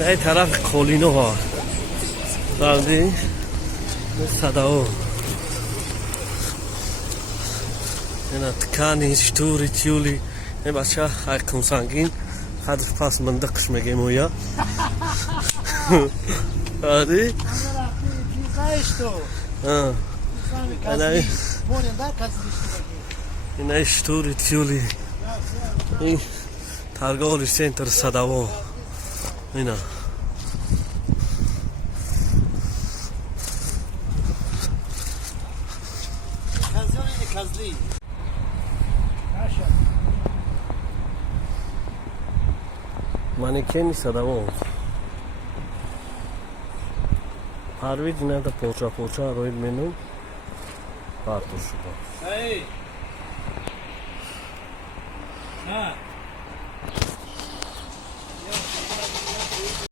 این طرف کولینو ها بعدی صداو اینا تکانی شتوری تیولی این بچه های کنسانگین خدش پاس مندقش میگیم ویا بعدی این شتوری تیولی این ترگالی سنتر صداو اینا манекени садаво парвид инада поча роид мену парту шуда